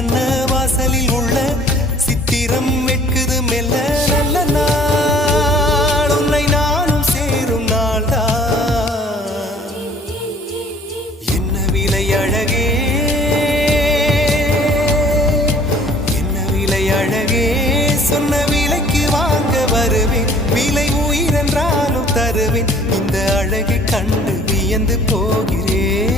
சிற்றன்ன வாசலில் உள்ள சித்திரம் வெட்குது மெல்ல நல்ல நாள் உன்னை நானும் சேரும் நாள்தான் என்ன விலை அழகே என்ன விலை அழகே சொன்ன விலைக்கு வாங்க வருவேன் விலை உயிரென்றாலும் தருவேன் இந்த அழகை கண்டு வியந்து போகிறேன்